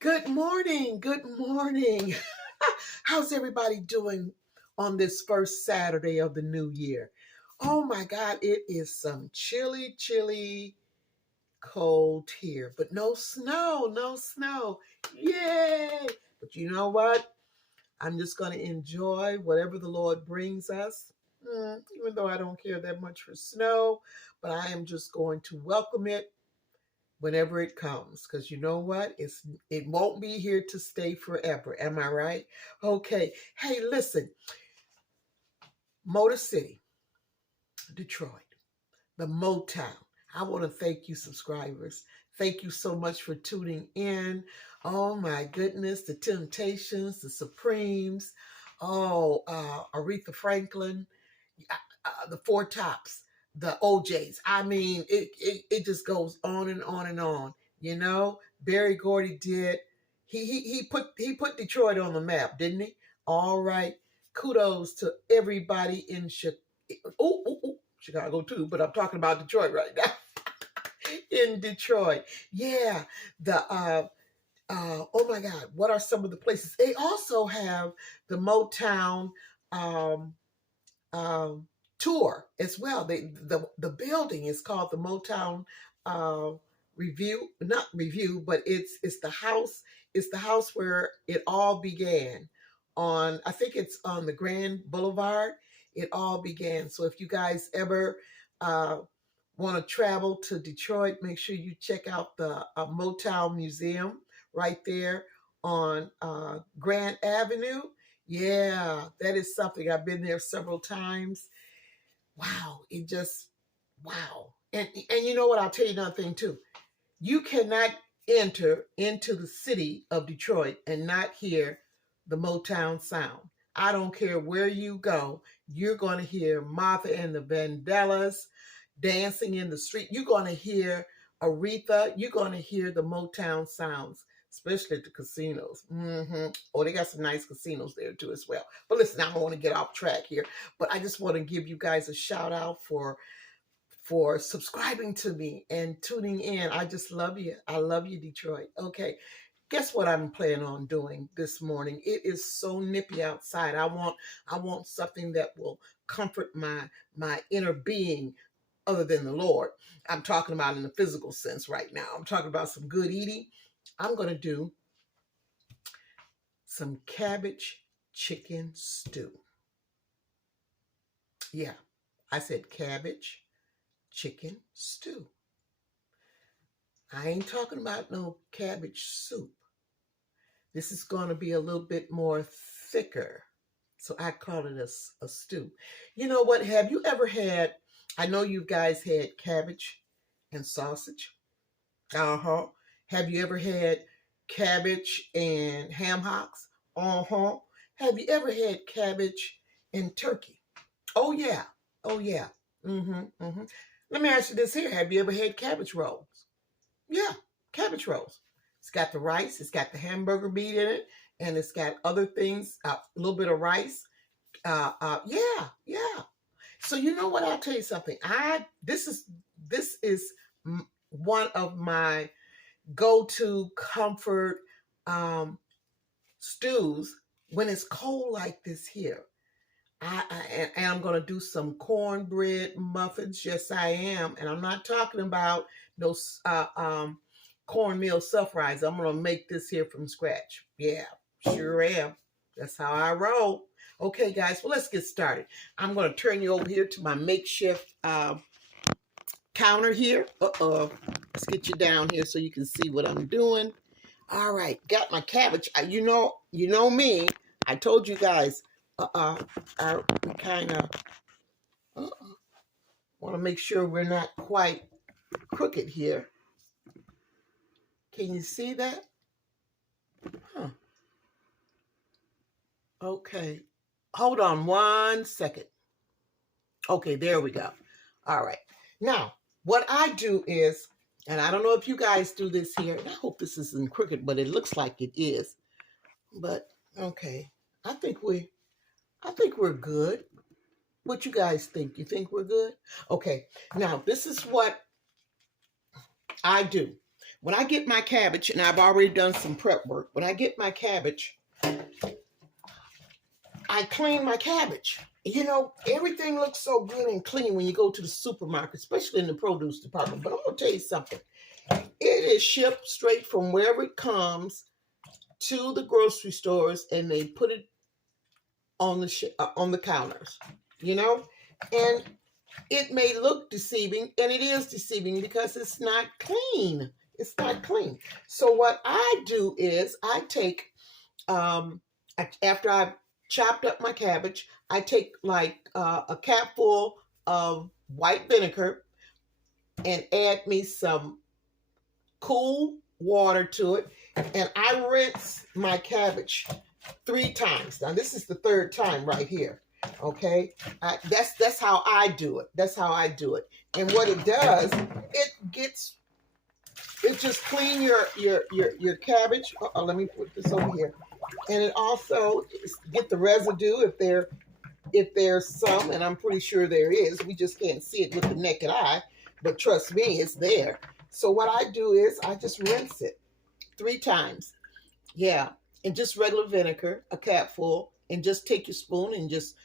Good morning. Good morning. How's everybody doing on this first Saturday of the new year? Oh my God, it is some chilly, chilly, cold here, but no snow, no snow. Yay! But you know what? I'm just going to enjoy whatever the Lord brings us. Even though I don't care that much for snow, but I am just going to welcome it whenever it comes, because you know what, it won't be here to stay forever. Am I right? Okay. Hey, listen. Motor City, Detroit, the Motown. I want to thank you, subscribers. Thank you so much for tuning in. Oh my goodness, the Temptations, the Supremes, Aretha Franklin, the Four Tops, the OJs. I mean, it just goes on and on and on. You know, Barry Gordy did. He put Detroit on the map, didn't he? All right. Kudos to everybody in Chicago too, but I'm talking about Detroit right now. In Detroit, yeah. The oh my God, what are some of the places? They also have the Motown um, um, tour as well. The building is called the Motown uh, Review, not review, but it's the house. It's the house where it all began. On I think it's on the Grand Boulevard. It all began. So if you guys ever want to travel to Detroit, make sure you check out the Motown Museum right there on Grant Avenue. Yeah, that is something. I've been there several times. Wow, wow. And you know what? I'll tell you another thing too. You cannot enter into the city of Detroit and not hear the Motown sound. I don't care where you go, you're going to hear Martha and the Vandellas dancing in the street. You're going to hear Aretha. You're going to hear the Motown sounds, especially at the casinos. Oh, they got some nice casinos there too as well. But listen, I don't want to get off track here, but I just want to give you guys a shout out for subscribing to me and tuning in. I just love you. I love you, Detroit. Okay. Guess what I'm planning on doing this morning? It is so nippy outside. I want something that will comfort my inner being other than the Lord. I'm talking about in the physical sense right now. I'm talking about some good eating. I'm going to do some cabbage chicken stew. Yeah, I said cabbage chicken stew. I ain't talking about no cabbage soup. This is going to be a little bit more thicker. So I call it a stew. You know what? Have you ever had, I know you guys had cabbage and sausage. Uh-huh. Have you ever had cabbage and ham hocks? Uh-huh. Have you ever had cabbage and turkey? Oh yeah. Oh yeah. Mm-hmm. Mm-hmm. Let me ask you this here. Have you ever had cabbage rolls? Yeah, cabbage rolls. It's got the rice, it's got the hamburger meat in it, and it's got other things, a little bit of rice. Yeah, yeah. So you know what? I'll tell you something. This is one of my go-to comfort um, stews when it's cold like this here. And I'm going to do some cornbread muffins. Yes, I am. And I'm not talking about those cornmeal self-rise. I'm going to make this here from scratch. Yeah, sure am. That's how I roll. Okay, guys, well, let's get started. I'm going to turn you over here to my makeshift counter here. Let's get you down here so you can see what I'm doing. All right, got my cabbage. You know me. I told you guys. I kind of want to make sure we're not quite crooked here. Can you see that? Huh. Okay. Hold on 1 second. Okay, there we go. All right. Now, what I do is, and I don't know if you guys do this here, and I hope this isn't crooked, but it looks like it is. But okay, I think we're good. What you guys think? You think we're good? Okay. Now, this is what I do. when I get my cabbage, and I've already done some prep work, when I get my cabbage, I clean my cabbage. You know, everything looks so good and clean when you go to the supermarket, especially in the produce department. But I'm going to tell you something. It is shipped straight from wherever it comes to the grocery stores, and they put it on the counters, you know? And it may look deceiving, and it is deceiving because it's not clean. It's not clean. So what I do is I take, after I've chopped up my cabbage, I take like a capful of white vinegar and add me some cool water to it, and I rinse my cabbage 3 times. Now this is the 3rd time right here. Okay, that's how I do it. That's how I do it. And what it does, it just clean your cabbage. Let me put this over here. And it also get the residue if there's some, and I'm pretty sure there is. We just can't see it with the naked eye, but trust me, it's there. So what I do is I just rinse it 3 times. Yeah, and just regular vinegar, a capful, and just take your spoon and just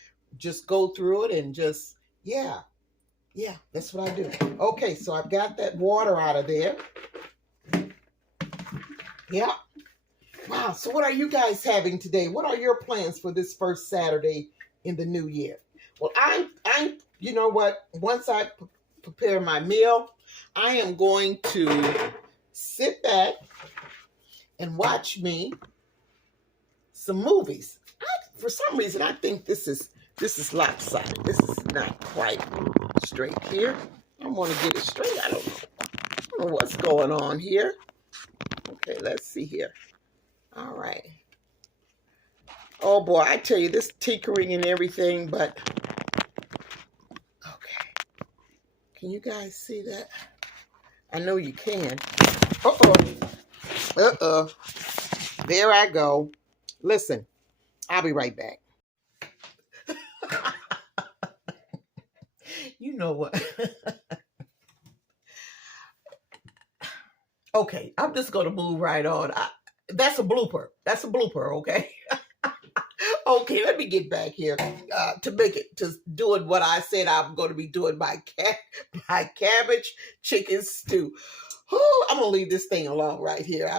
go through it and just, yeah, that's what I do. Okay, so I've got that water out of there. Yeah. Wow, so what are you guys having today? What are your plans for this first Saturday in the new year? Well, I'm you know what? Once I prepare my meal, I am going to sit back and watch me some movies. For some reason, I think this is lopsided. This is not quite straight here. I want to get it straight. I don't know what's going on here. Okay, let's see here. All right. Oh boy, I tell you, this tinkering and everything, but okay. Can you guys see that? I know you can. Uh-oh. There I go. Listen, I'll be right back. You know what? Okay, I'm just going to move right on. That's a blooper. Okay? Okay, let me get back here to doing what I said I'm going to be doing, my cabbage chicken stew. Oh, I'm going to leave this thing alone right here.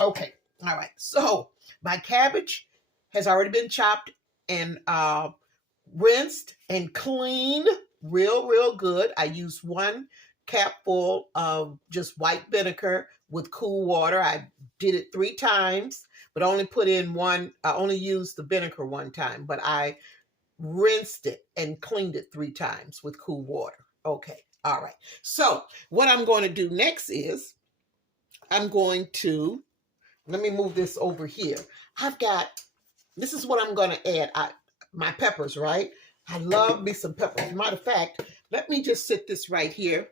Okay, all right. So my cabbage has already been chopped and rinsed and cleaned real good. I used 1 capful of just white vinegar with cool water. I did it 3 times, but only put in one. I only used the vinegar 1 time, but I rinsed it and cleaned it 3 times with cool water. Okay. All right. So what I'm going to do next is I'm going to, let me move this over here. This is what I'm going to add. My peppers, right? I love me some peppers. Matter of fact, let me just sit this right here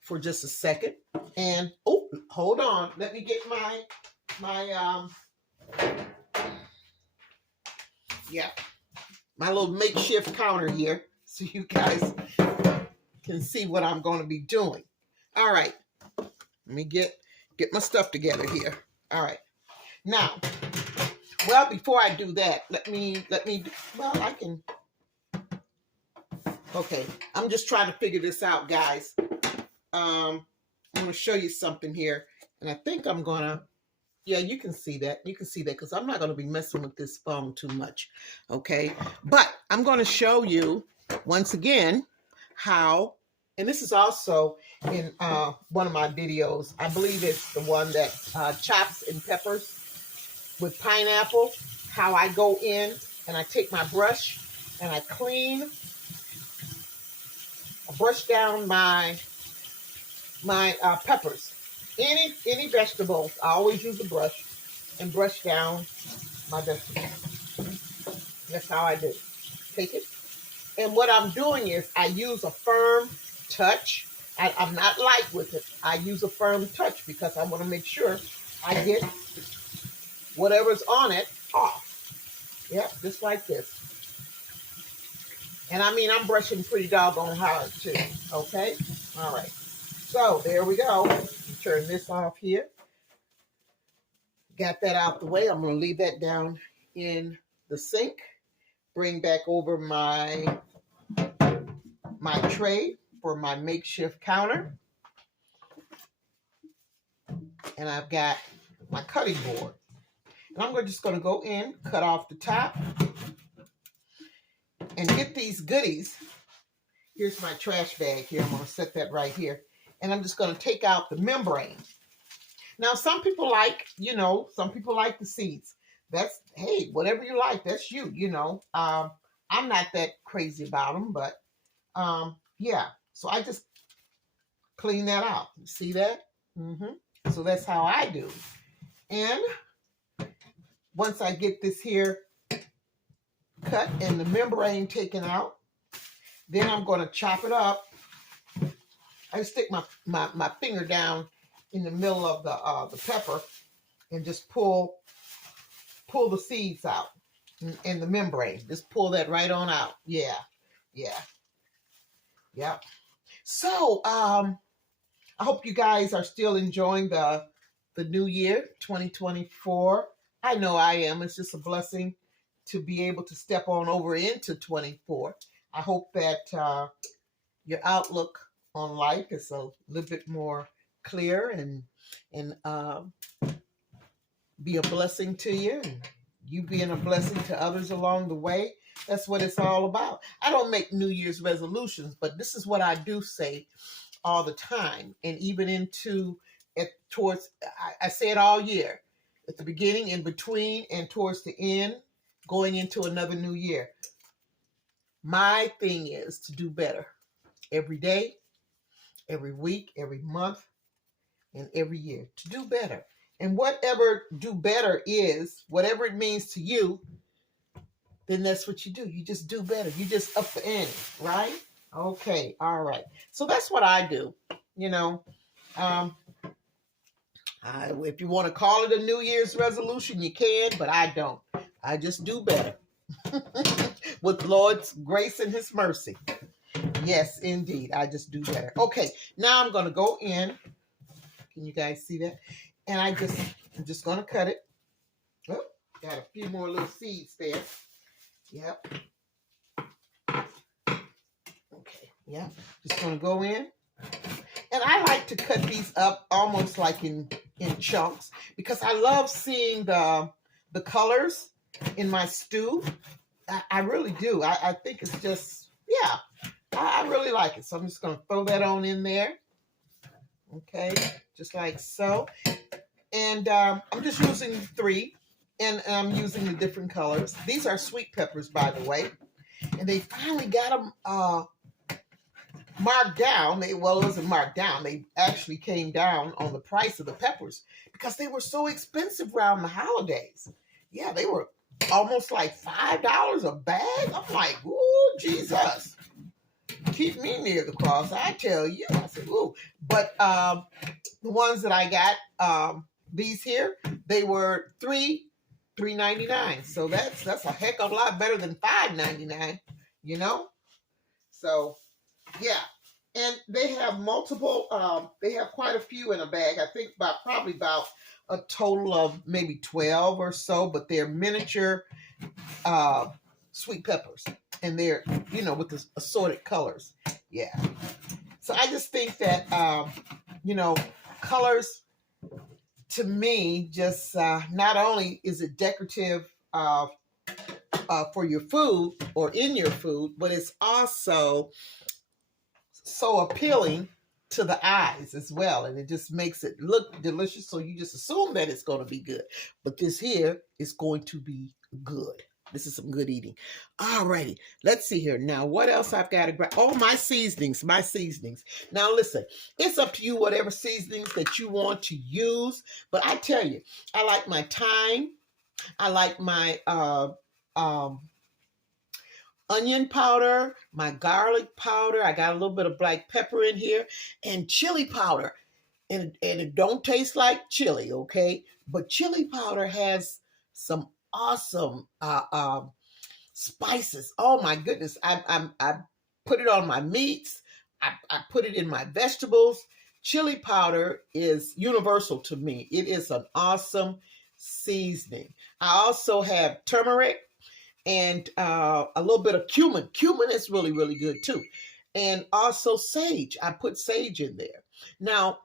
for just a second. And, oh, hold on. Let me get my little makeshift counter here so you guys can see what I'm going to be doing. All right. Let me get my stuff together here. All right. Now, well, before I do that, I can. Okay, I'm just trying to figure this out, guys. I'm going to show you something here. And I think I'm going to, yeah, you can see that. You can see that because I'm not going to be messing with this phone too much. Okay, but I'm going to show you once again how, and this is also in one of my videos. I believe it's the one that chops and peppers with pineapple, how I go in and I take my brush and I brush down my peppers. Any vegetables, I always use a brush and brush down my vegetables. That's how I do. Take it. And what I'm doing is I use a firm touch. I'm not light with it. I use a firm touch because I want to make sure I get whatever's on it off. Yep, just like this. And I mean, I'm brushing pretty doggone hard too. Okay? All right. So there we go. Turn this off here. Got that out the way. I'm going to leave that down in the sink. Bring back over my tray for my makeshift counter. And I've got my cutting board. And I'm just going to go in, cut off the top, and get these goodies. Here's my trash bag here. I'm going to set that right here. And I'm just going to take out the membrane. Now, some people like, some people like the seeds. That's, hey, whatever you like, that's you, I'm not that crazy about them, but yeah. So I just clean that out. You see that? So that's how I do. And once I get this here cut and the membrane taken out, then I'm going to chop it up. I just stick my finger down in the middle of the pepper and just pull the seeds out and the membrane. Just pull that right on out. Yeah. So I hope you guys are still enjoying the new year 2024. I know I am. It's just a blessing to be able to step on over into 24. I hope that your outlook on life is a little bit more clear and be a blessing to you, and you being a blessing to others along the way. That's what it's all about. I don't make New Year's resolutions, but this is what I do say all the time, and even towards I say it all year, at the beginning, in between, and towards the end, going into another new year. My thing is to do better every day, every week, every month, and every year. To do better. And whatever do better is, whatever it means to you, then that's what you do. You just do better. You just up the ante, right? Okay, all right. So that's what I do. If you want to call it a New Year's resolution, you can, but I don't. I just do better with Lord's grace and His mercy. Yes, indeed. I just do better. Okay, now I'm going to go in. Can you guys see that? And I'm just going to cut it. Oh, got a few more little seeds there. Yep. Okay, yeah. Just going to go in. And I like to cut these up almost like in chunks because I love seeing the colors in my stew. I really do. I think it's just, yeah, I really like it. So I'm just going to throw that on in there. Okay, just like so. And I'm just using 3, and I'm using the different colors. These are sweet peppers, by the way. And they finally got them marked down. It wasn't marked down. They actually came down on the price of the peppers because they were so expensive around the holidays. Yeah, they were almost like $5 a bag. I'm like, ooh, Jesus. Keep me near the cross, I tell you. I said, ooh. But the ones that I got, these here, they were $3.99. So that's a heck of a lot better than $5.99, So yeah. And they have multiple, they have quite a few in a bag. I think probably about a total of maybe 12 or so, but they're miniature sweet peppers. And they're, with the assorted colors. Yeah. So I just think that, colors, to me, just not only is it decorative for your food or in your food, but it's also so appealing to the eyes as well. And it just makes it look delicious. So you just assume that it's going to be good. But this here is going to be good. This is some good eating. All righty. Let's see here. Now, what else I've got to grab? Oh, my seasonings. Now, listen, it's up to you whatever seasonings that you want to use. But I tell you, I like my thyme. I like my onion powder, my garlic powder. I got a little bit of black pepper in here and chili powder. And it don't taste like chili, okay? But chili powder has some awesome spices. Oh my goodness. I put it on my meats. I put it in my vegetables. chili powder is universal to me. It is an awesome seasoning. I also have turmeric and a little bit of cumin. Cumin is really, really good too. And also sage. I put sage in there. Now,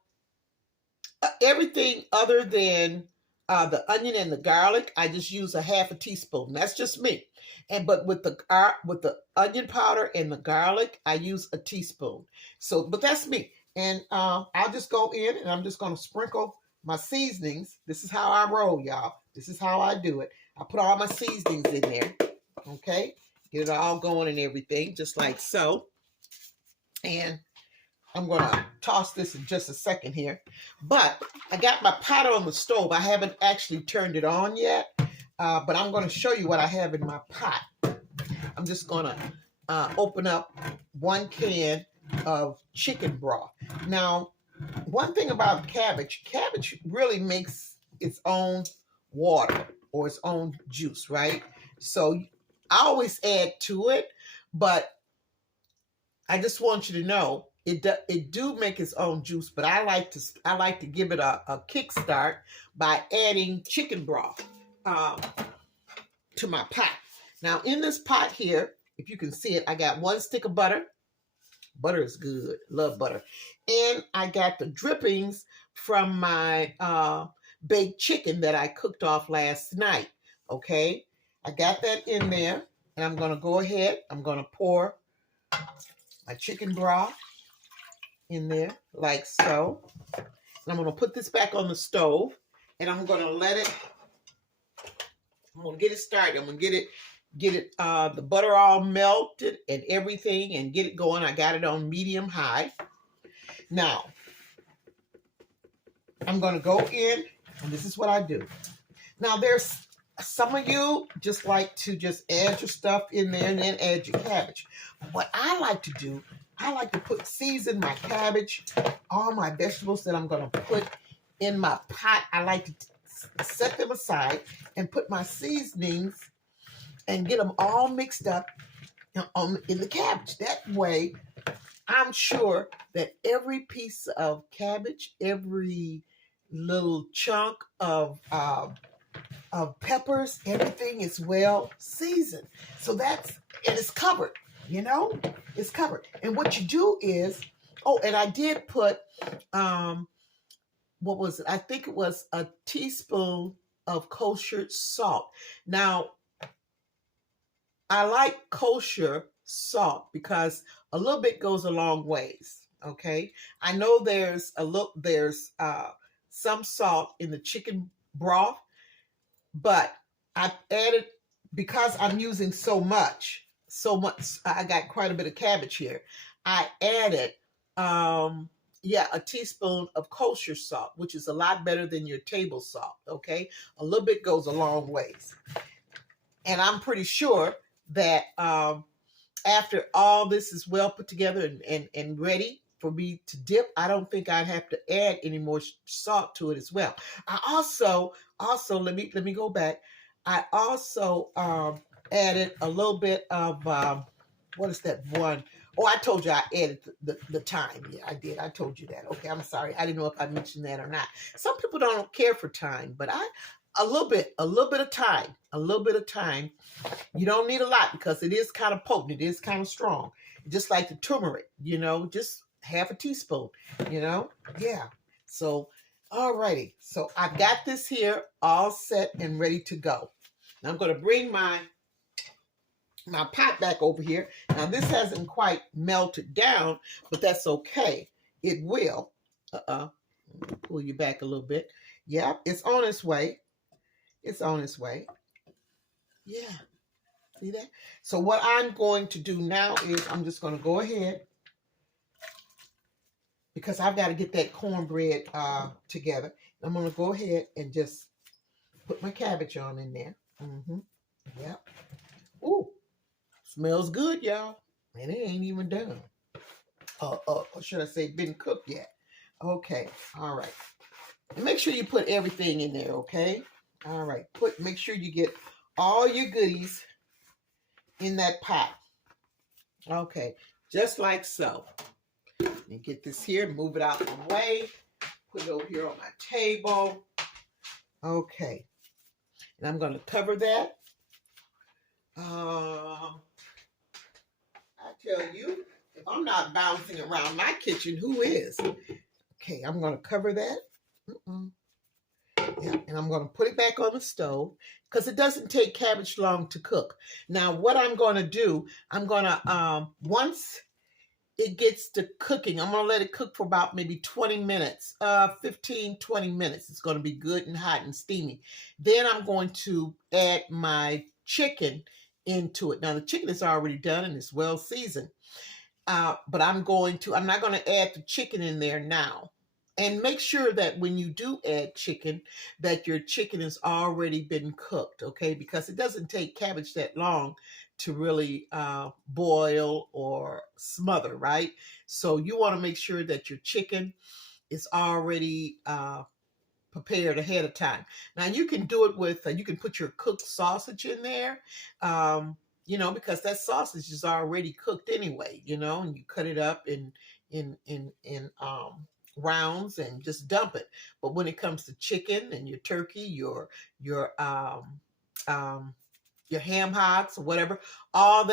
everything other than the onion and the garlic, I just use a half a teaspoon. That's just me. But with the onion powder and the garlic, I use a teaspoon. So, but that's me. And I'll just go in and I'm just going to sprinkle my seasonings. This is how I roll, y'all. This is how I do it. I put all my seasonings in there. Okay, get it all going and everything, just like so. And I'm going to toss this in just a second here. But I got my pot on the stove. I haven't actually turned it on yet. But I'm going to show you what I have in my pot. I'm just going to open up 1 can of chicken broth. Now, one thing about cabbage really makes its own water or its own juice, right? So I always add to it, but I just want you to know it do make its own juice, but I like to give it a kickstart by adding chicken broth to my pot. Now in this pot here, if you can see it, I got 1 stick of butter. Butter is good. Love butter. And I got the drippings from my baked chicken that I cooked off last night. Okay, I got that in there, and I'm going to go ahead. I'm going to pour my chicken broth in there like so. And I'm going to put this back on the stove, and I'm going to I'm going to get it started. I'm going to get it the butter all melted and everything, and get it going. I got it on medium high. Now, I'm going to go in, and this is what I do. Now, there's some of you just like to just add your stuff in there and then add your cabbage. What I like to do, I like to season my cabbage, all my vegetables that I'm going to put in my pot. I like to set them aside and put my seasonings and get them all mixed up in the cabbage. That way, I'm sure that every piece of cabbage, every little chunk of peppers, everything is well seasoned. So it's covered, it's covered. And what you do is, and I did put, what was it? I think it was a teaspoon of kosher salt. Now, I like kosher salt because a little bit goes a long ways. Okay, I know there's some salt in the chicken broth, but I added, because I'm using so much. I got quite a bit of cabbage here. I added, a teaspoon of kosher salt, which is a lot better than your table salt. Okay, a little bit goes a long ways, and I'm pretty sure that after all this is well put together and ready for me to dip, I don't think I'd have to add any more salt to it as well. I also let me go back. I also added a little bit of what is that one? Oh, I told you I added the thyme. Yeah, I did. I told you that. Okay, I'm sorry. I didn't know if I mentioned that or not. Some people don't care for thyme, but a little bit of thyme. You don't need a lot because it is kind of potent. It is kind of strong. Just like the turmeric, just half a teaspoon, Yeah. So, alrighty. So I got this here all set and ready to go. Now I'm going to bring my pot back over here. Now this hasn't quite melted down, but that's okay. It will. Pull you back a little bit. Yeah, it's on its way. It's on its way. Yeah. See that? So what I'm going to do now is I'm just going to go ahead, because I've got to get that cornbread together. I'm going to go ahead and just put my cabbage on in there. Yep. Ooh, smells good, y'all. And it ain't even done. Or should I say been cooked yet? Okay. All right. And make sure you put everything in there, okay? All right. Make sure you get all your goodies in that pot. Okay. Just like so. Let me get this here, move it out of the way, put it over here on my table. Okay. And I'm going to cover that. I tell you, if I'm not bouncing around my kitchen, who is? Okay, I'm going to cover that. Yeah, and I'm going to put it back on the stove because it doesn't take cabbage long to cook. Now, what I'm going to do, I'm going to, once it gets to cooking, I'm going to let it cook for about maybe 20 minutes, 15, 20 minutes. It's going to be good and hot and steamy. Then I'm going to add my chicken into it. Now, the chicken is already done and it's well seasoned. But I'm not going to add the chicken in there now. And make sure that when you do add chicken, that your chicken has already been cooked, okay? Because it doesn't take cabbage that long to really boil or smother, right? So you want to make sure that your chicken is already prepared ahead of time. Now you can do it with, you can put your cooked sausage in there, because that sausage is already cooked anyway, and you cut it up in rounds and just dump it. But when it comes to chicken and your turkey, your ham hocks or whatever, all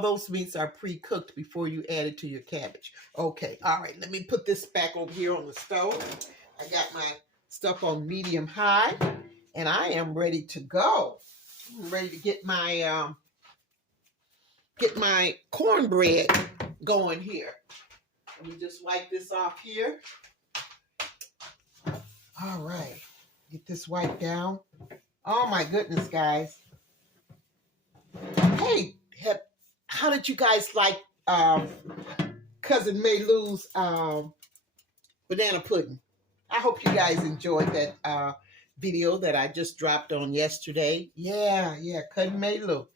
those meats are pre-cooked before you add it to your cabbage. Okay, all right, let me put this back over here on the stove. I got my stuff on medium high, and I am ready to go. I'm ready to get my cornbread going here. Let me just wipe this off here. All right, get this wiped down. Oh my goodness, guys. Hey, how did you guys like Cousin Maylou's banana pudding? I hope you guys enjoyed that video that I just dropped on yesterday. Yeah, Cousin Maylou.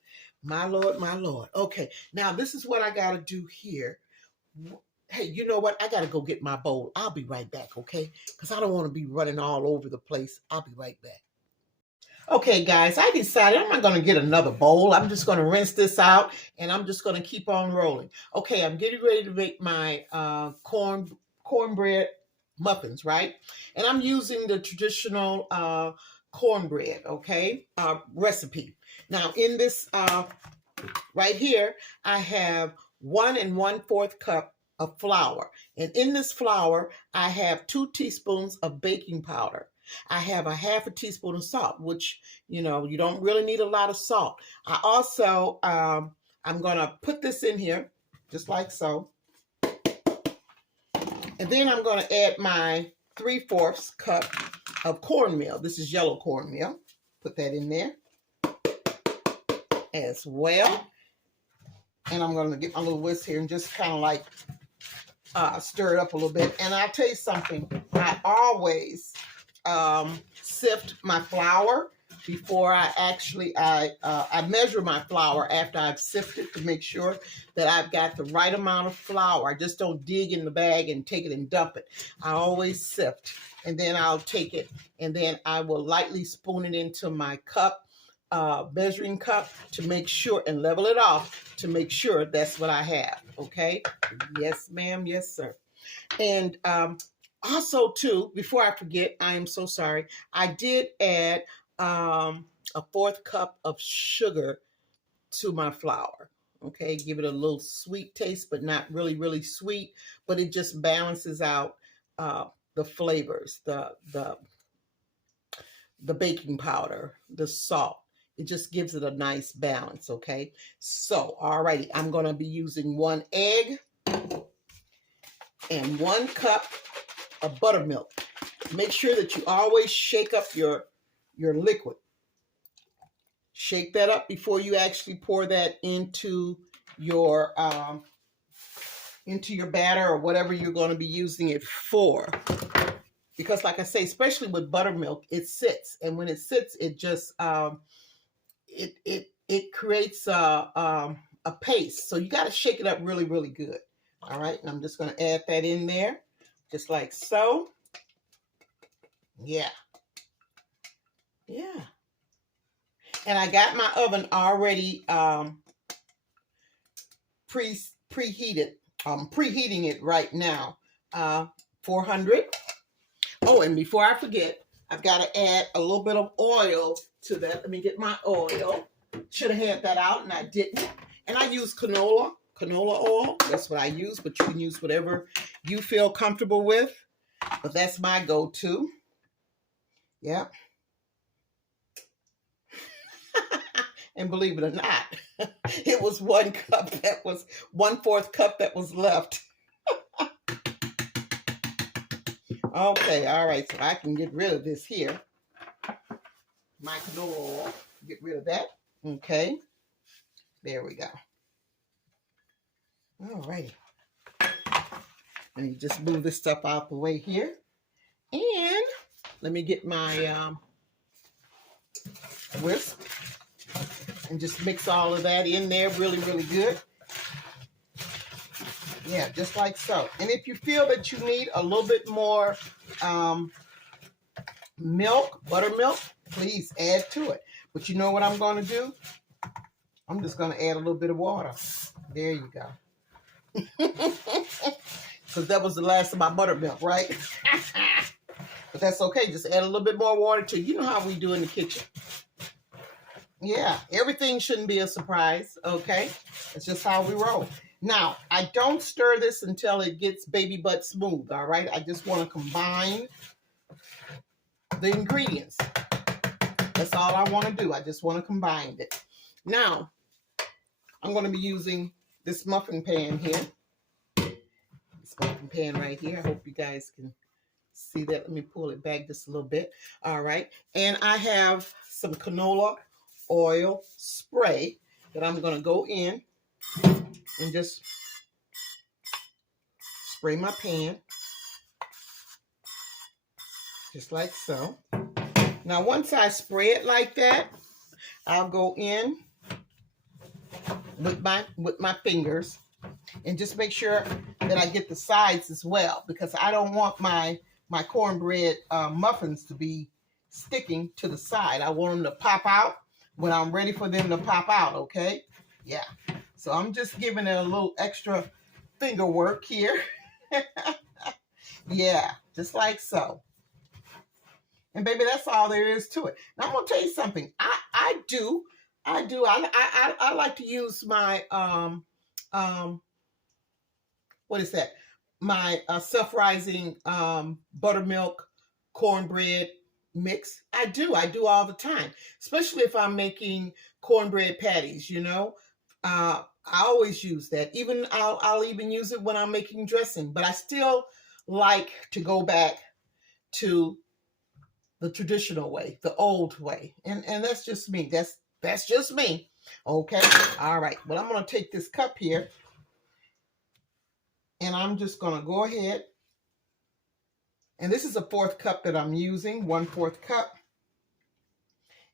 My Lord, my Lord. Okay, now this is what I got to do here. Hey, you know what? I got to go get my bowl. I'll be right back, okay? Because I don't want to be running all over the place. I'll be right back. Okay, guys, I decided I'm not going to get another bowl. I'm just going to rinse this out, and I'm just going to keep on rolling. Okay, I'm getting ready to make my cornbread muffins, right? And I'm using the traditional cornbread, okay, recipe. Now, in this right here, I have 1 1/4 cup of flour. And in this flour, I have 2 teaspoons of baking powder. I have a 1/2 teaspoon of salt, which, you don't really need a lot of salt. I also, I'm going to put this in here, just like so. And then I'm going to add my 3/4 cup of cornmeal. This is yellow cornmeal. Put that in there as well. And I'm going to get my little whisk here and just kind of like stir it up a little bit. And I'll tell you something. I always sift my flour before I actually, I measure my flour after I've sifted to make sure that I've got the right amount of flour. I just don't dig in the bag and take it and dump it. I always sift, and then I'll take it, and then I will lightly spoon it into my cup, measuring cup, to make sure, and level it off to make sure that's what I have. Okay? Yes, ma'am. Yes, sir. And also, too, before I forget, I am so sorry. I did add a 1/4 cup of sugar to my flour. Okay, give it a little sweet taste, but not really, really sweet. But it just balances out the flavors, the baking powder, the salt. It just gives it a nice balance. Okay, so alrighty, I'm gonna be using 1 egg and 1 cup of buttermilk. Make sure that you always shake up your liquid. Shake that up before you actually pour that into your batter or whatever you're going to be using it for. Because like I say, especially with buttermilk, it sits, and when it sits, it just it creates a paste. So you got to shake it up really, really good. All right, and I'm just going to add that in there, just like so. Yeah. And I got my oven already preheated preheating it right now. 400. Oh, and before I forget, I've got to add a little bit of oil to that. Let me get my oil. Should have had that out, and I didn't. And I use canola oil. That's what I use, but you can use whatever you feel comfortable with. But that's my go-to. Yep. And believe it or not, it was 1 cup that was 1/4 cup that was left. Okay, all right, so I can get rid of this here. My canola oil, get rid of that. Okay, there we go. All right. Let me just move this stuff out the way here. And let me get my whisk and just mix all of that in there really, really good. Yeah, just like so. And if you feel that you need a little bit more milk, buttermilk, please add to it. But you know what I'm going to do? I'm just going to add a little bit of water. There you go. Because that was the last of my buttermilk, right? But that's okay. Just add a little bit more water to it. You know how we do in the kitchen. Yeah, everything shouldn't be a surprise, okay? It's just how we roll. Now, I don't stir this until it gets baby butt smooth, all right? I just want to combine the ingredients. That's all I want to do. I just want to combine it. Now, I'm going to be using this muffin pan here. This muffin pan right here. I hope you guys can see that. Let me pull it back just a little bit. All right. And I have some canola oil spray that I'm going to go in and just spray my pan just like so. Now once I spray it like that, I'll go in with my fingers and just make sure that I get the sides as well, because I don't want my cornbread muffins to be sticking to the side. I want them to pop out when I'm ready for them to pop out, okay? Yeah. So I'm just giving it a little extra finger work here. Yeah, just like so. And baby, that's all there is to it. Now I'm gonna tell you something. I like to use my what is that? My self-rising buttermilk cornbread mix. I do all the time, especially if I'm making cornbread patties, you know. I always use that. Even I'll even use it when I'm making dressing, but I still like to go back to the traditional way, the old way. And that's just me. That's just me. Okay. All right. Well, I'm going to take this cup here and I'm just going to go ahead. And this is a 1/4 cup that I'm using, 1/4 cup.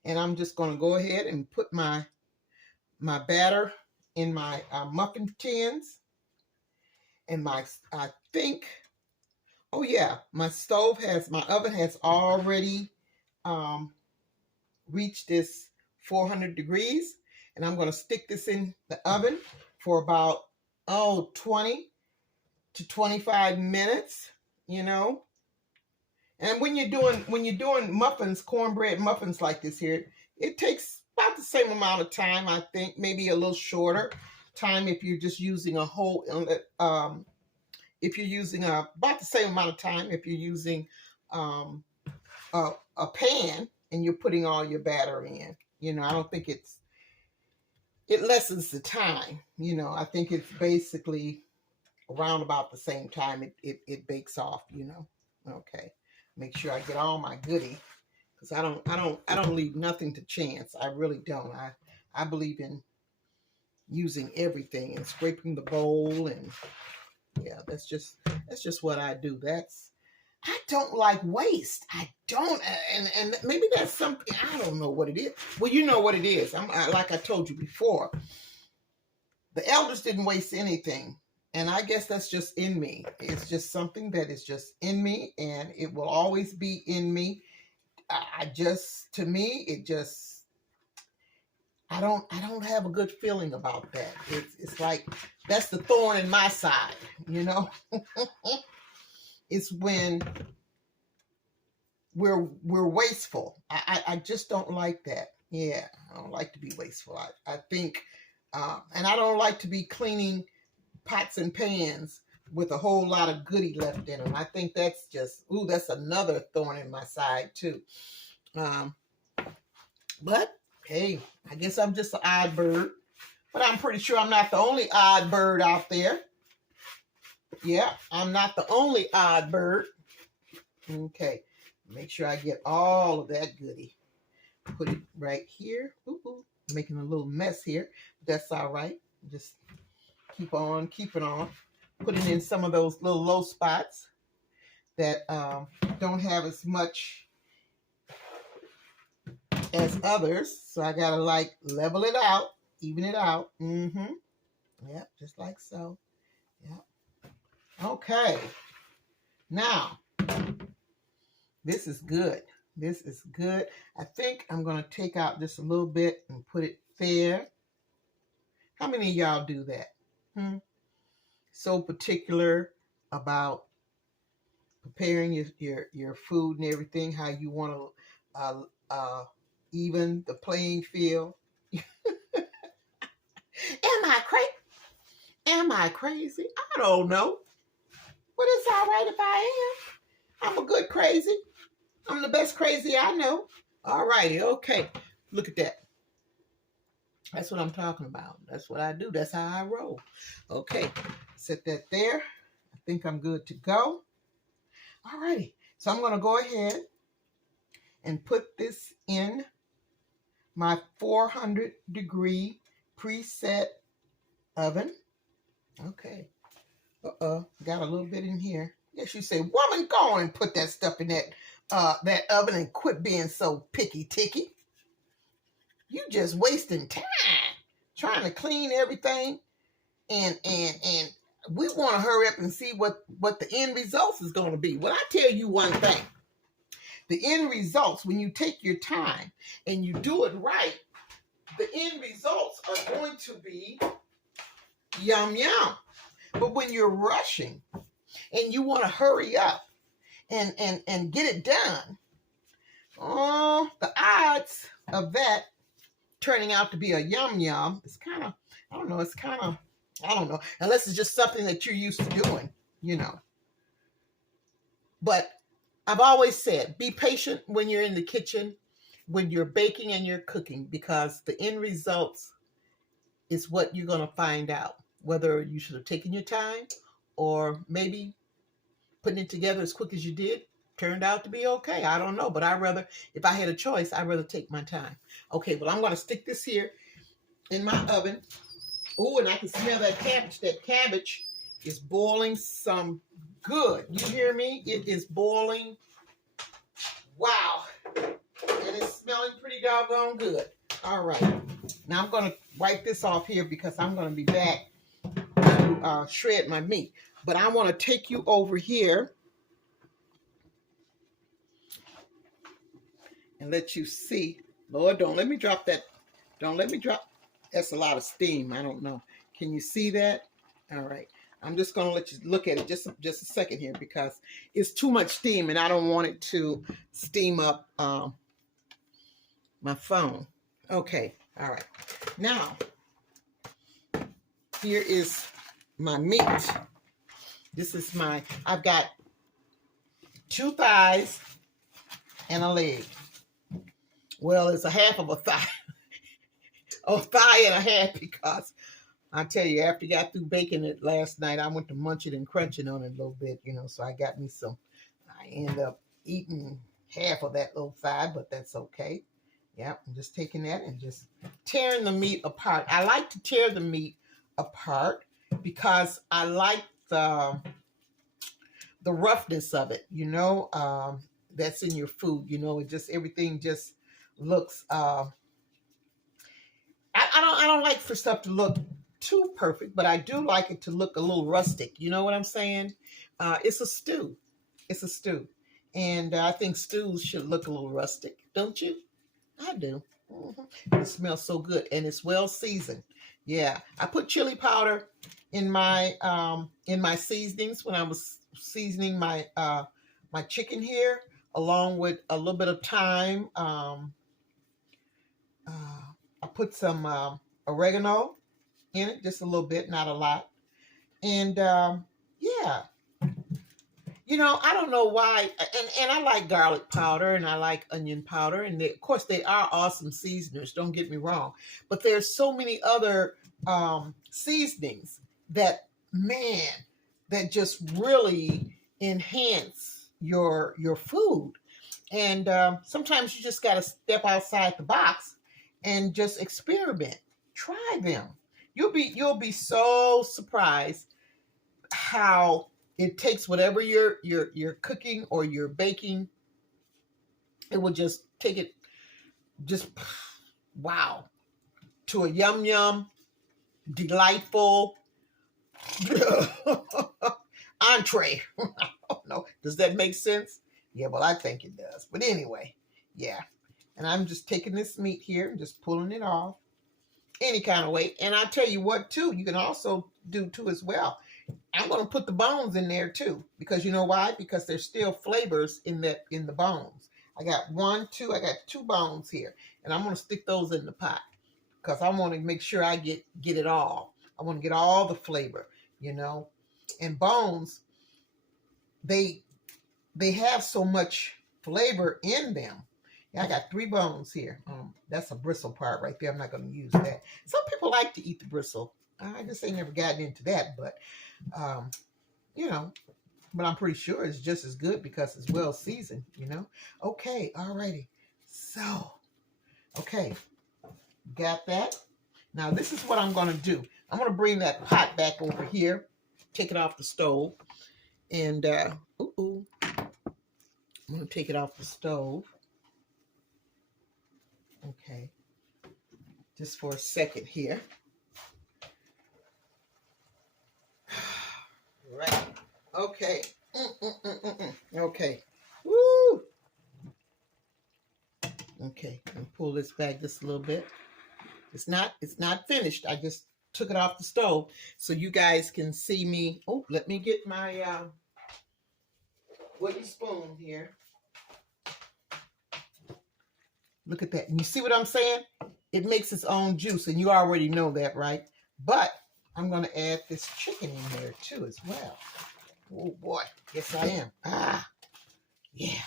And I'm just going to go ahead and put my batter in my muffin tins. And I think, oh yeah, my oven has already reached this 400 degrees. And I'm going to stick this in the oven for about, 20 to 25 minutes, you know. And when you're doing muffins, cornbread muffins like this here, it takes about the same amount of time, I think, maybe a little shorter time if you're just using a whole, if you're using about the same amount of time if you're using a pan and you're putting all your batter in. You know, I don't think it lessens the time. You know, I think it's basically around about the same time it bakes off, you know. Okay. Make sure I get all my goodie, because I don't leave nothing to chance. I really don't. I believe in using everything and scraping the bowl, and yeah, that's just what I do. I don't like waste. I don't, and maybe that's something, I don't know what it is. Well, you know what it is. Like I told you before, the elders didn't waste anything. And I guess that's just in me. It's just something that is just in me, and it will always be in me. To me, I don't have a good feeling about that. It's like that's the thorn in my side, you know. It's when we're wasteful. I just don't like that. Yeah, I don't like to be wasteful. I think, and I don't like to be cleaning pots and pans with a whole lot of goodie left in them. I think that's just, ooh, that's another thorn in my side too. But hey, I guess I'm just an odd bird. But I'm pretty sure I'm not the only odd bird out there. Yeah, I'm not the only odd bird. Okay, make sure I get all of that goodie. Put it right here. Ooh, making a little mess here. That's all right. Just keep on keeping on. Putting in some of those little low spots that don't have as much as others. So I gotta like level it out, even it out. Yep, just like so. Yep. Okay. Now, this is good. This is good. I think I'm gonna take out just a little bit and put it there. How many of y'all do that? So particular about preparing your food and everything, how you want to even the playing field. Am I crazy? I don't know. But it's all right if I am. I'm a good crazy. I'm the best crazy I know. All righty, okay. Look at that. That's what I'm talking about. That's what I do. That's how I roll. Okay, set that there. I think I'm good to go. All righty. So I'm going to go ahead and put this in my 400-degree preset oven. Okay. Got a little bit in here. Yes, you say, woman, go on and put that stuff in that oven and quit being so picky-ticky. You just wasting time trying to clean everything, and we want to hurry up and see what the end results is going to be. Well, I tell you one thing. The end results, when you take your time and you do it right, the end results are going to be yum, yum. But when you're rushing and you want to hurry up and get it done, the odds of that turning out to be a yum yum is kind of, I don't know, unless it's just something that you're used to doing, you know. But I've always said, be patient when you're in the kitchen, when you're baking and you're cooking, because the end results is what you're going to find out. Whether you should have taken your time or maybe putting it together as quick as you did turned out to be okay. I don't know, but if I had a choice, I'd rather take my time. Okay, well, I'm going to stick this here in my oven. Oh, and I can smell that cabbage. That cabbage is boiling some good. You hear me? It is boiling. Wow. And it's smelling pretty doggone good. All right. Now I'm going to wipe this off here because I'm going to be back to shred my meat. But I want to take you over here and let you see. Lord, don't let me drop that. Don't let me drop. That's a lot of steam. I don't know. Can you see that? All right. I'm just going to let you look at it just a second here because it's too much steam and I don't want it to steam up my phone. Okay. All right. Now, here is my meat. This is I've got 2 thighs and a leg. Well, it's a half of a thigh. A thigh and a half because I tell you, after I got through baking it last night, I went to munching and crunching on it a little bit, you know, so I got me some. I ended up eating half of that little thigh, but that's okay. Yeah, I'm just taking that and just tearing the meat apart. I like to tear the meat apart because I like the roughness of it, you know, that's in your food, you know, everything just looks, I don't like for stuff to look too perfect, but I do like it to look a little rustic. You know what I'm saying? It's a stew. It's a stew. And I think stews should look a little rustic, don't you? I do. It smells so good, and it's well seasoned. Yeah, I put chili powder in my seasonings when I was seasoning my chicken here, along with a little bit of thyme. I put some oregano in it, just a little bit, not a lot. And yeah, I don't know why, and I like garlic powder and I like onion powder, and of course they are awesome seasoners. Don't get me wrong, but there's so many other seasonings that, man, that just really enhance your food. And sometimes you just got to step outside the box and just experiment. Try them. You'll be so surprised how it takes whatever you're cooking or you're baking. It will just take it, just wow, to a yum yum, delightful entree. I don't know. Does that make sense? Yeah, well, I think it does. But anyway, yeah. And I'm just taking this meat here and just pulling it off any kind of way. And I tell you what, too, you can also do too as well. I'm going to put the bones in there too, because you know why? Because there's still flavors in the bones. I got two bones here, and I'm going to stick those in the pot because I want to make sure I get it all. I want to get all the flavor, And bones, they have so much flavor in them. Yeah, I got 3 bones here. That's a bristle part right there. I'm not going to use that. Some people like to eat the bristle. I just ain't never gotten into that, but but I'm pretty sure it's just as good because it's well seasoned, Okay, all righty. So, okay, got that. Now this is what I'm going to do. I'm going to bring that pot back over here, take it off the stove, and I'm going to take it off the stove. Okay, just for a second here. Right. Okay. Okay. Woo. Okay. I'll pull this back just a little bit. It's not finished. I just took it off the stove so you guys can see me. Oh, let me get my wooden spoon here. Look at that. And you see what I'm saying? It makes its own juice, and you already know that, right? But I'm going to add this chicken in there too as well. Oh boy, yes I am. Yeah.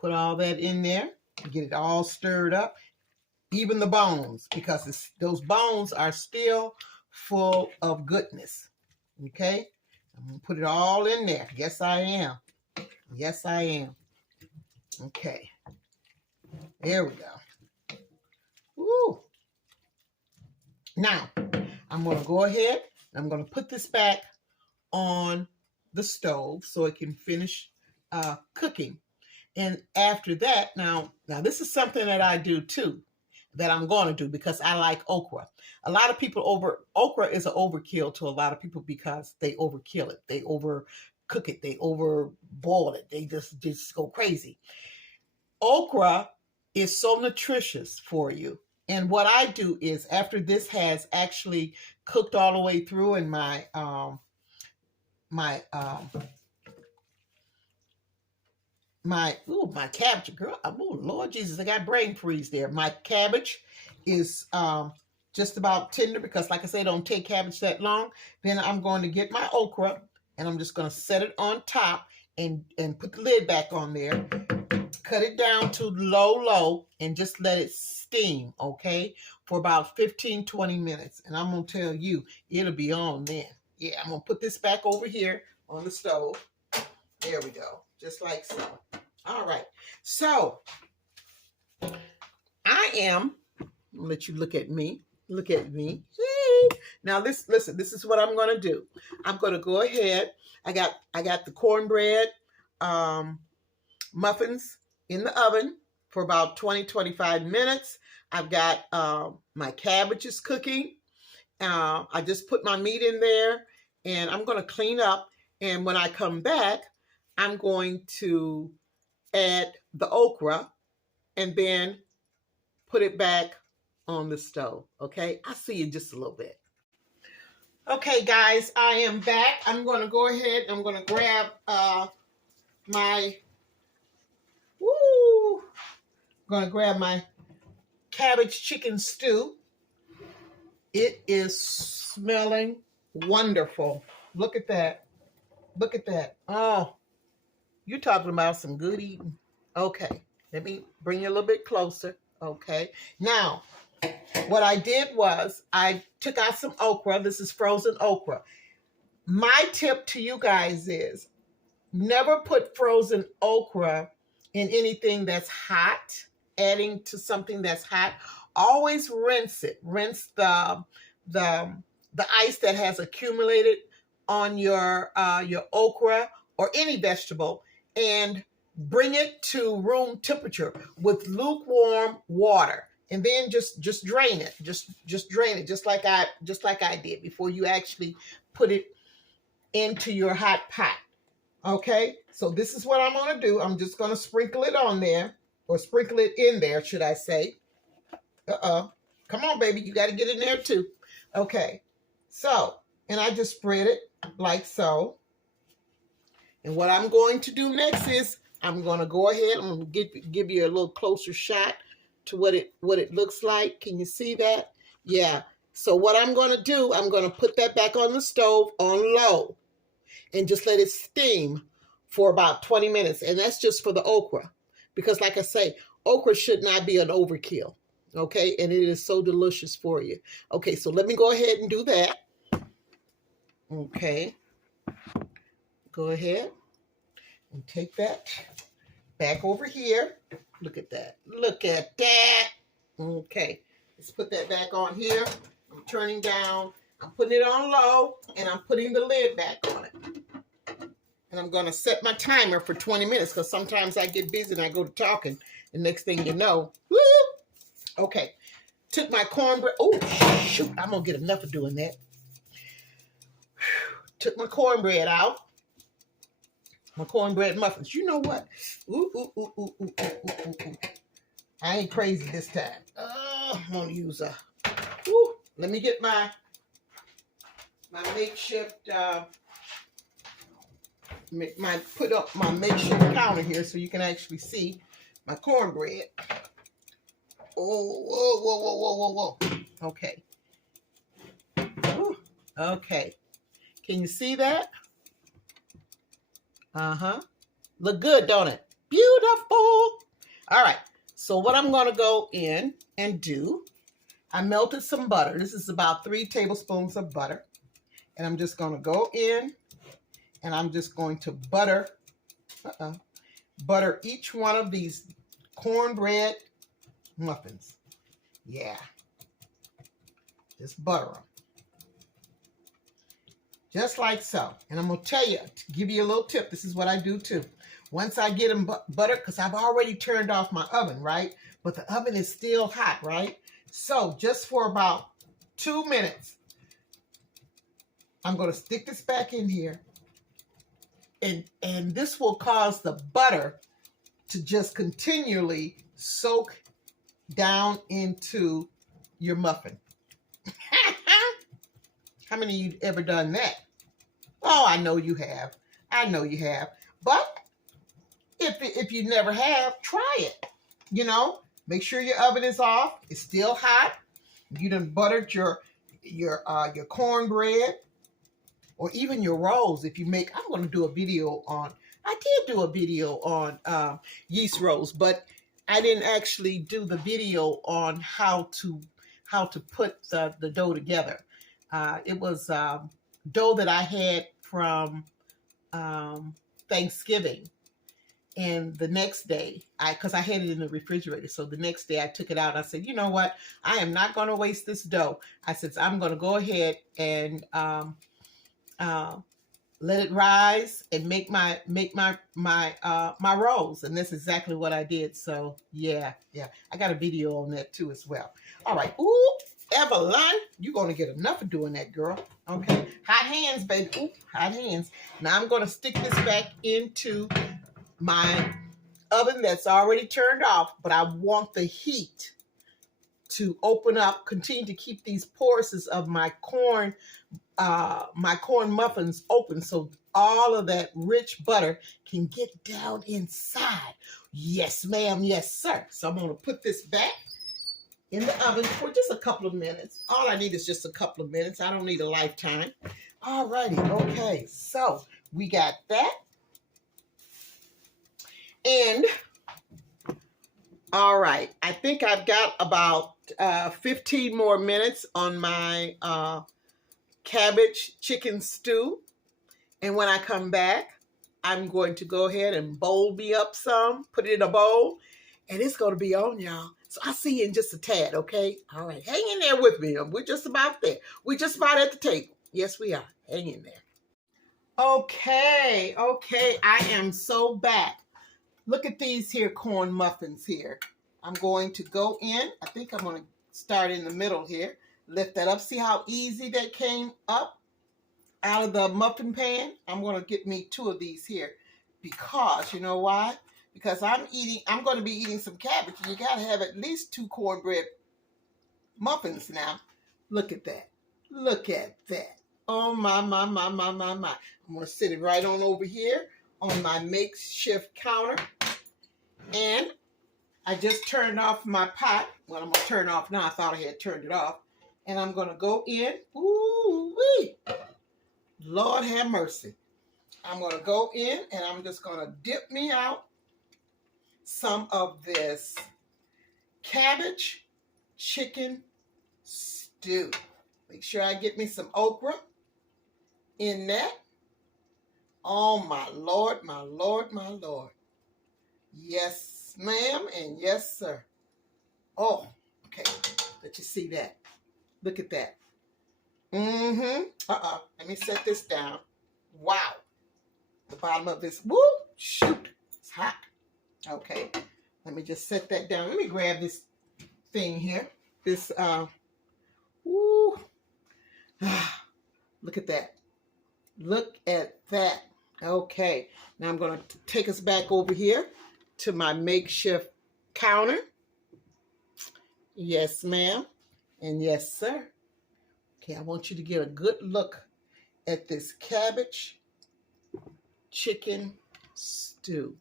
Put all that in there, get it all stirred up. Even the bones, because those bones are still full of goodness. Okay? I'm going to put it all in there. Yes I am. Yes I am. Okay. There we go. Woo. Now, I'm going to go ahead and I'm going to put this back on the stove so it can finish cooking. And after that, now this is something that I do too, that I'm going to do because I like okra. A lot of people okra is an overkill to a lot of people because they overkill it. They overcook it. They overboil it. They just go crazy. Okra is so nutritious for you. And what I do is after this has actually cooked all the way through and my cabbage, girl, oh Lord Jesus, I got brain freeze there. My cabbage is just about tender because like I said, it don't take cabbage that long. Then I'm going to get my okra and I'm just going to set it on top and put the lid back on there. Cut it down to low and just let it steam, okay, for about 15-20 minutes. And I'm going to tell you, it'll be on then. Yeah, I'm going to put this back over here on the stove. There we go, just like so. All right, so I am, I'm going to let you look at me. Look at me. Now, listen, this is what I'm going to do. I'm going to go ahead. I got the cornbread muffins in the oven for about 20-25 minutes. I've got my cabbages cooking. I just put my meat in there and I'm going to clean up. And when I come back, I'm going to add the okra and then put it back on the stove. Okay, I'll see you in just a little bit. Okay, guys, I am back. I'm going to go ahead and I'm going to grab my cabbage chicken stew. It is smelling wonderful. Look at that. Look at that. Oh, you're talking about some good eating. Okay, let me bring you a little bit closer. Okay, now what I did was I took out some okra. This is frozen okra. My tip to you guys is never put frozen okra in anything that's hot, adding to something that's hot. Always rinse it. Rinse the ice that has accumulated on your okra or any vegetable, and bring it to room temperature with lukewarm water. And then just drain it. Just drain it, just like I did before you actually put it into your hot pot. Okay, so this is what I'm going to do. I'm just going to sprinkle it on there, or sprinkle it in there, should I say. Come on, baby, you got to get in there too. Okay, so, and I just spread it like so. And what I'm going to do next is I'm going to go ahead. I'm going to give you a little closer shot to what it looks like. Can you see that? Yeah. So what I'm going to do, I'm going to put that back on the stove on low and just let it steam for about 20 minutes. And that's just for the okra, because like I say, okra should not be an overkill. Okay. And it is so delicious for you. Okay. So let me go ahead and do that. Okay. Go ahead and take that back over here. Look at that. Look at that. Okay. Let's put that back on here. I'm turning down. I'm putting it on low, and I'm putting the lid back on it. And I'm going to set my timer for 20 minutes, because sometimes I get busy and I go to talking. And next thing you know, woo! Okay. Took my cornbread. Oh, shoot. I'm going to get enough of doing that. Took my cornbread out. My cornbread muffins. You know what? Ooh, ooh, ooh, ooh, ooh, ooh, ooh, ooh. I ain't crazy this time. I'm going to use a... Ooh, let me get my makeshift... put up my makeshift counter here so you can actually see my cornbread. Oh, whoa, whoa, whoa, whoa, whoa, whoa. Okay. Ooh, okay. Can you see that? Look good, don't it? Beautiful. All right. So what I'm going to go in and do, I melted some butter. This is about 3 tablespoons of butter. And I'm just going to go in and I'm just going to butter each one of these cornbread muffins. Yeah. Just butter them. Just like so. And I'm going to tell you, to give you a little tip, this is what I do too. Once I get them buttered, because I've already turned off my oven, right? But the oven is still hot, right? So just for about 2 minutes, I'm going to stick this back in here. And this will cause the butter to just continually soak down into your muffin. How many of you ever done that? Oh, I know you have. I know you have. But if you never have, try it. You know, make sure your oven is off. It's still hot. You done buttered your cornbread, or even your rolls. If you make, I'm going to do a video on. I did do a video on yeast rolls, but I didn't actually do the video on how to put the dough together. It was dough that I had from Thanksgiving. And the next day, because I had it in the refrigerator. So the next day I took it out. I said, you know what? I am not going to waste this dough. I said, I'm going to go ahead and let it rise and make my rolls. And that's exactly what I did. So yeah. I got a video on that too as well. All right. Ooh, Evelyn, you're going to get enough of doing that, girl. Okay. Hot hands, baby. Ooh, hot hands. Now I'm going to stick this back into my oven that's already turned off, but I want the heat to open up, continue to keep these pores of my corn muffins open so all of that rich butter can get down inside. Yes, ma'am. Yes, sir. So I'm going to put this back in the oven for just a couple of minutes. All I need is just a couple of minutes. I don't need a lifetime. All righty. Okay. So we got that. And all right. I think I've got about 15 more minutes on my cabbage chicken stew. And when I come back, I'm going to go ahead and bowl me up some, put it in a bowl, and it's going to be on, y'all. So I'll see you in just a tad, okay? All right, hang in there with me. We're just about there. We're just about at the table. Yes, we are. Hang in there. Okay, I am so back. Look at these here corn muffins here. I'm going to go in. I think I'm going to start in the middle here. Lift that up. See how easy that came up out of the muffin pan? I'm going to get me 2 of these here because, you know why? Because I'm going to be eating some cabbage. And you got to have at least 2 cornbread muffins now. Look at that. Look at that. Oh, my. I'm going to sit it right on over here on my makeshift counter. And I just turned off my pot. Well, I'm going to turn it off now. I thought I had turned it off. And I'm going to go in. Ooh-wee. Lord have mercy. I'm going to go in and I'm just going to dip me out some of this cabbage chicken stew. Make sure I get me some okra in that. Oh, my Lord, my Lord, my Lord. Yes, ma'am, and yes, sir. Oh, okay. Let you see that. Look at that. Let me set this down. Wow. The bottom of this. Woo! Shoot. It's hot. Okay. Let me just set that down. Let me grab this thing here. This, woo. Look at that. Look at that. Okay. Now I'm going to take us back over here to my makeshift counter. Yes, ma'am. And yes, sir. Okay, I want you to get a good look at this cabbage chicken stew.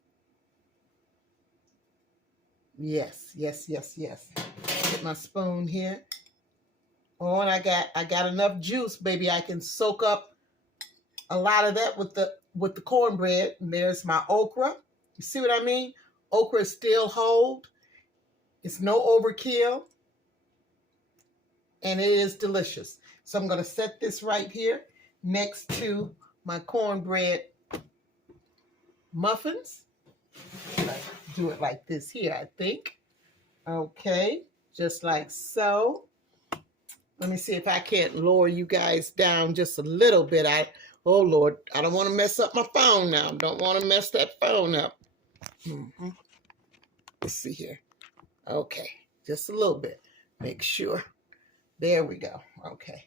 Yes. Get my spoon here. Oh, and I got enough juice, baby. I can soak up a lot of that with the cornbread. And there's my okra. You see what I mean? Okra is still whole. It's no overkill. And it is delicious. So I'm going to set this right here next to my cornbread muffins. Do it like this here, I think. Okay, just like so. Let me see if I can't lower you guys down just a little bit. Oh, Lord, I don't want to mess up my phone now. Don't want to mess that phone up. Let's see here. Okay, just a little bit. Make sure. There we go. Okay.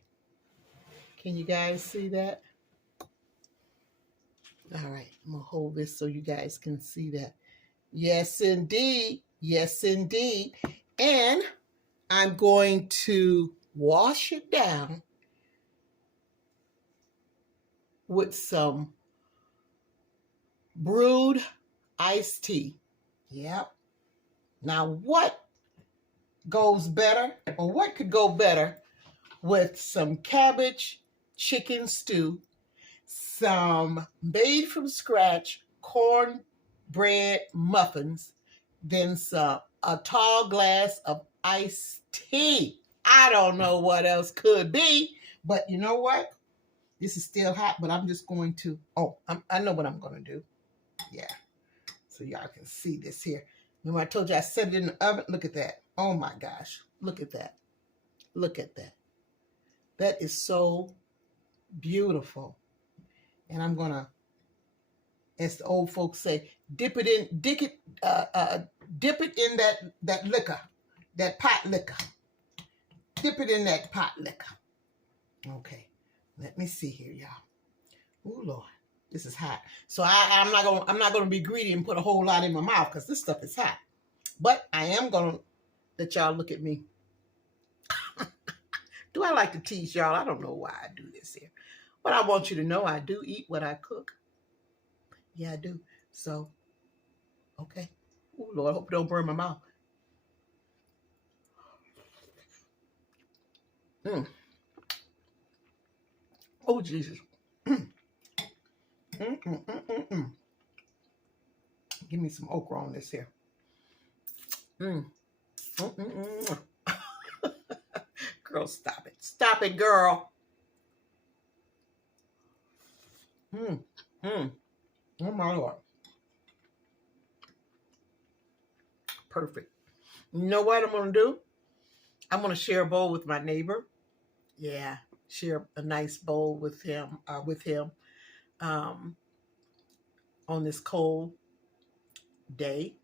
Can you guys see that? All right. I'm going to hold this so you guys can see that. Yes, indeed. Yes, indeed. And I'm going to wash it down with some brewed iced tea. Yep. Now, what goes better, or what could go better with some cabbage chicken stew, some made from scratch cornbread muffins, than a tall glass of iced tea? I don't know what else could be, but you know what? This is still hot, but I'm just going to, I know what I'm going to do. Yeah. So y'all can see this here. Remember I told you I set it in the oven? Look at that. Oh my gosh. Look at that. Look at that. That is so beautiful. And I'm going to, as the old folks say, dip it in that liquor, that pot liquor. Dip it in that pot liquor. Okay. Let me see here, y'all. Oh Lord. This is hot. So I'm not gonna be greedy and put a whole lot in my mouth because this stuff is hot. But I am gonna let y'all look at me Do I like to tease y'all? I don't know why I do this here. But I want you to know I do eat what I cook. Yeah, I do. So, okay. Oh, Lord, I hope it don't burn my mouth. Mm. Oh, Jesus. Mm. Mm, mm, mm, mm, mm. Give me some okra on this here. Mm. Mm, mm, mm. Girl, stop it. Stop it, girl. Mm. Mm. Oh, my Lord. Perfect. You know what I'm going to do? I'm going to share a bowl with my neighbor. Yeah, share a nice bowl with him. On this cold day,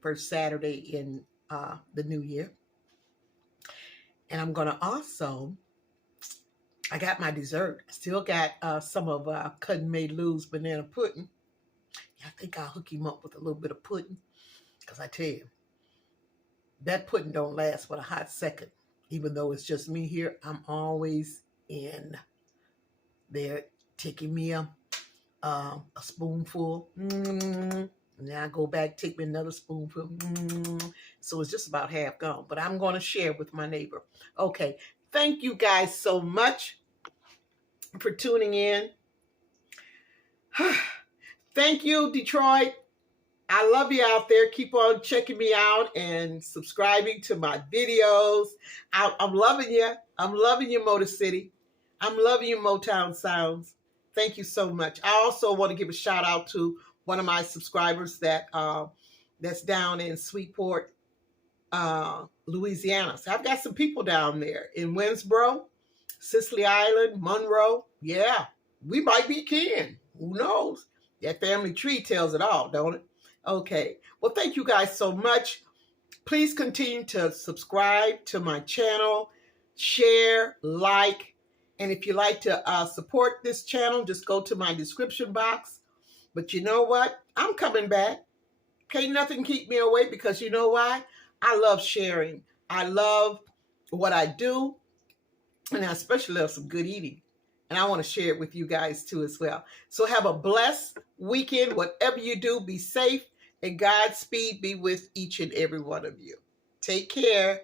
first Saturday in the new year. And I'm going to also, I got my dessert. I still got some of Cousin May Lou's banana pudding. Yeah, I think I'll hook him up with a little bit of pudding. Because I tell you, that pudding don't last but a hot second. Even though it's just me here, I'm always in there taking me a spoonful. And then I go back, take me another spoonful. So it's just about half gone. But I'm going to share with my neighbor. Okay. Thank you guys so much for tuning in. Thank you, Detroit. I love you out there. Keep on checking me out and subscribing to my videos. I'm loving you. I'm loving you, Motor City. I'm loving you, Motown Sounds. Thank you so much. I also want to give a shout out to one of my subscribers that's down in Sweetport, Louisiana. So I've got some people down there in Winsboro, Sicily Island, Monroe. Yeah, we might be kin. Who knows? That family tree tells it all, don't it? Okay. Well, thank you guys so much. Please continue to subscribe to my channel, share, like, and if you like to support this channel, just go to my description box. But you know what? I'm coming back. Can't nothing keep me away because you know why? I love sharing. I love what I do, and I especially love some good eating. And I want to share it with you guys too as well. So have a blessed weekend. Whatever you do, be safe, and Godspeed be with each and every one of you. Take care.